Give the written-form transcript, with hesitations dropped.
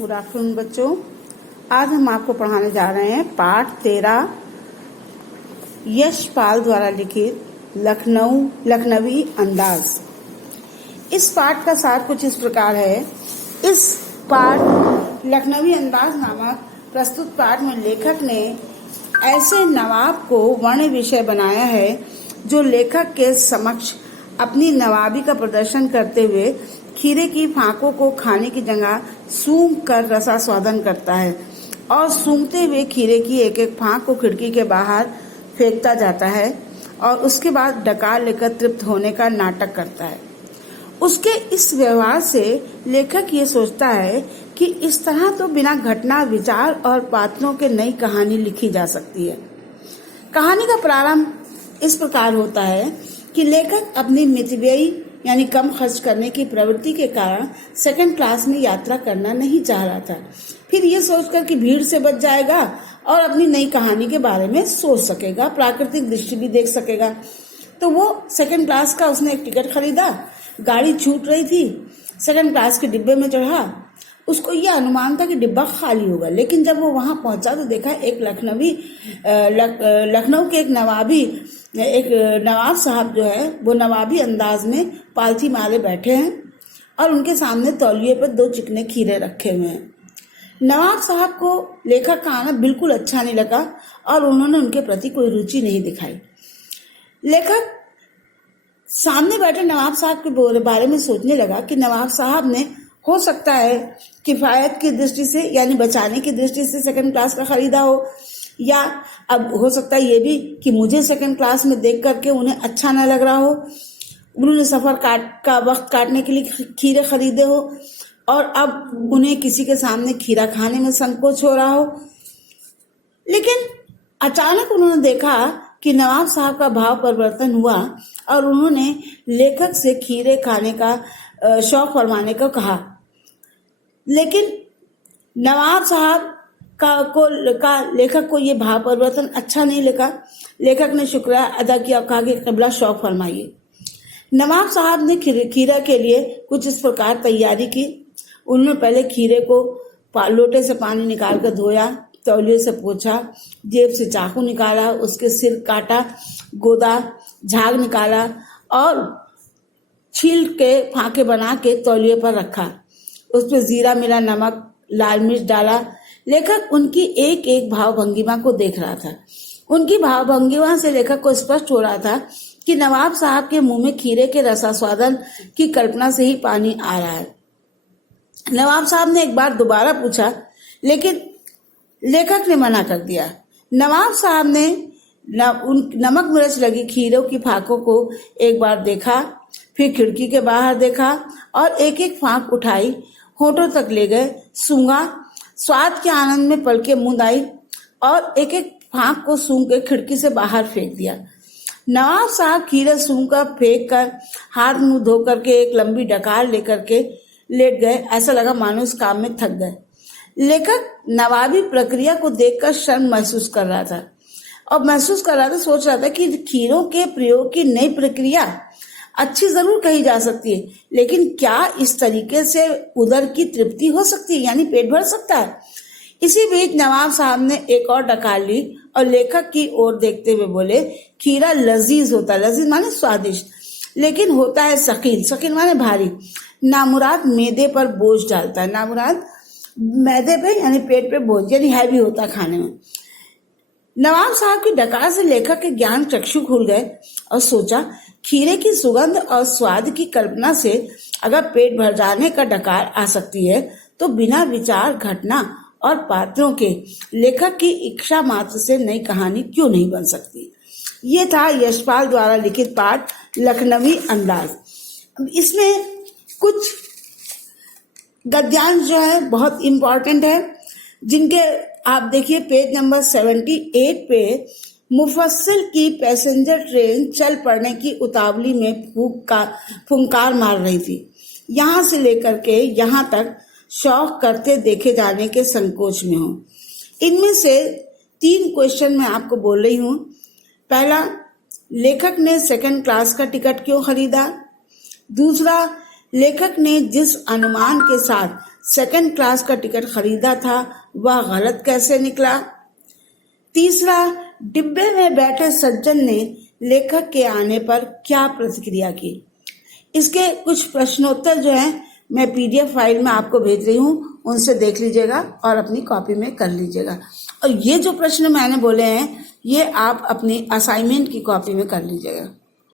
Good afternoon बच्चों। आज हम आपको पढ़ाने जा रहे हैं पाठ 13 यशपाल द्वारा लिखित लखनवी अंदाज। इस पाठ का सार कुछ इस प्रकार है। इस पाठ लखनवी अंदाज नामक प्रस्तुत पाठ में लेखक ने ऐसे नवाब को वर्ण विषय बनाया है जो लेखक के समक्ष अपनी नवाबी का प्रदर्शन करते हुए खीरे की फांकों को खाने की जगह सूंघ कर रसास्वादन करता है और सूंघते हुए खीरे की एक एक फांक को खिड़की के बाहर फेंकता जाता है और उसके बाद डकार लेकर तृप्त होने का नाटक करता है। उसके इस व्यवहार से लेखक ये सोचता है कि इस तरह तो बिना घटना, विचार और पात्रों के नई कहानी लिखी जा सकती है। कहानी का प्रारंभ इस प्रकार होता है कि लेखक अपनी मितव्ययी यानी कम खर्च करने की प्रवृत्ति के कारण सेकंड क्लास में यात्रा करना नहीं चाह रहा था। फिर ये सोचकर कि भीड़ से बच जाएगा और अपनी नई कहानी के बारे में सोच सकेगा, प्राकृतिक दृश्य भी देख सकेगा, तो वो सेकंड क्लास का उसने एक टिकट खरीदा। गाड़ी छूट रही थी, सेकंड क्लास के डिब्बे में चढ़ा। उसको यह अनुमान था कि डिब्बा खाली होगा, लेकिन जब वो वहां पहुंचा तो देखा एक लखनऊ के एक नवाब साहब जो है वो नवाबी अंदाज में पालथी मारे बैठे हैं और उनके सामने तौलिए पर 2 चिकने खीरे रखे हुए हैं। नवाब साहब को लेखक का आना बिल्कुल अच्छा नहीं लगा और उन्होंने उनके प्रति कोई रुचि नहीं दिखाई। लेखक सामने बैठे नवाब साहब के बारे में सोचने लगा कि नवाब साहब ने हो सकता है किफायत की दृष्टि से यानी बचाने की दृष्टि से सेकंड क्लास का खरीदा हो, या अब हो सकता है ये भी कि मुझे सेकंड क्लास में देख करके उन्हें अच्छा न लग रहा हो, उन्होंने सफर का वक्त काटने के लिए खीरे खरीदे हो और अब उन्हें किसी के सामने खीरा खाने में संकोच हो रहा हो। लेकिन अचानक उन्होंने देखा कि नवाब साहब का भाव परिवर्तन हुआ और उन्होंने लेखक से खीरे खाने का शौक फरमाने को कहा। लेकिन नवाब साहब का लेखक को ये भाव परिवर्तन अच्छा नहीं लगा। लेखक ने शुक्रिया अदा किया और कहा कि कबला शौक फरमाइए। नवाब साहब ने खीरा के लिए कुछ इस प्रकार तैयारी की। उन्होंने पहले खीरे को लोटे से पानी निकाल कर धोया, तौलिए से पोंछा, जेब से चाकू निकाला, उसके सिर काटा, गोदा, झाग निकाला और छील के फांके बना के तौलिए पर रखा। उस पर जीरा मिला, नमक, लाल मिर्च डाला। लेखक उनकी एक एक भाव भंगिमा को देख रहा था। उनकी भाव भंगिमा से लेखक को स्पष्ट हो रहा था कि नवाब साहब के मुंह में खीरे के रसास्वादन की कल्पना से ही पानी आ रहा है। नवाब साहब ने एक बार दोबारा पूछा, लेकिन लेखक ने मना कर दिया। नवाब साहब ने नमक मिर्च लगी खीरों की फांकों को एक बार देखा, फिर खिड़की के बाहर देखा और एक एक फांक उठाई, होठों तक ले गए, सूंघा, स्वाद के आनंद में पलके मूंद आई और एक एक फांक को सूंघ के खिड़की से बाहर फेंक दिया। नवाब साहब खीरे सूंघ कर फेंक कर हाथ मुंह धो करके एक लंबी डकार लेकर के लेट गए। ऐसा लगा मानो इस काम में थक गए। लेखक नवाबी प्रक्रिया को देखकर शर्म महसूस कर रहा था और सोच रहा था कि खीरों के प्रयोग की नई प्रक्रिया अच्छी जरूर कही जा सकती है, लेकिन क्या इस तरीके से उदर की तृप्ति हो सकती है, यानी पेट भर सकता है। इसी बीच नवाब साहब ने एक और डकार ली और लेखक की ओर देखते हुए बोले, खीरा लजीज होता है, लजीज माने स्वादिष्ट, लेकिन होता है सकील, सकील माने भारी, नामुराद मैदे पर बोझ डालता है, नामुराद मैदे पे यानी पेट पे बोझ, यानी हैवी होता है खाने में। नवाब साहब की डकार से लेखक के ज्ञान चक्षु खुल गए और सोचा, खीरे की सुगंध और स्वाद की कल्पना से अगर पेट भर जाने का डकार आ सकती है तो बिना विचार, घटना और पात्रों के लेखक की इच्छा मात्र से नई कहानी क्यों नहीं बन सकती। ये था यशपाल द्वारा लिखित पाठ लखनवी अंदाज। इसमें कुछ गद्यांश जो है बहुत इम्पोर्टेंट है, जिनके आप देखिए पेज नंबर 78 पे मुफस्सिल की पैसेंजर ट्रेन चल पड़ने की उतावली में फुंकार मार रही थी। यहाँ से लेकर के यहाँ तक शौक करते देखे जाने के संकोच में हूँ। इनमें से 3 क्वेश्चन मैं आपको बोल रही हूँ। पहला, लेखक ने सेकंड क्लास का टिकट क्यों खरीदा? दूसरा, लेखक ने जिस अनुमान के साथ सेकंड क्लास का टिकट खरीदा था वह गलत कैसे निकला। तीसरा, डिब्बे में बैठे सज्जन ने लेखक के आने पर क्या प्रतिक्रिया की। इसके कुछ प्रश्नोत्तर जो हैं मैं PDF फाइल में आपको भेज रही हूँ, उनसे देख लीजिएगा और अपनी कॉपी में कर लीजिएगा। और ये जो प्रश्न मैंने बोले हैं ये आप अपनी असाइनमेंट की कॉपी में कर लीजिएगा।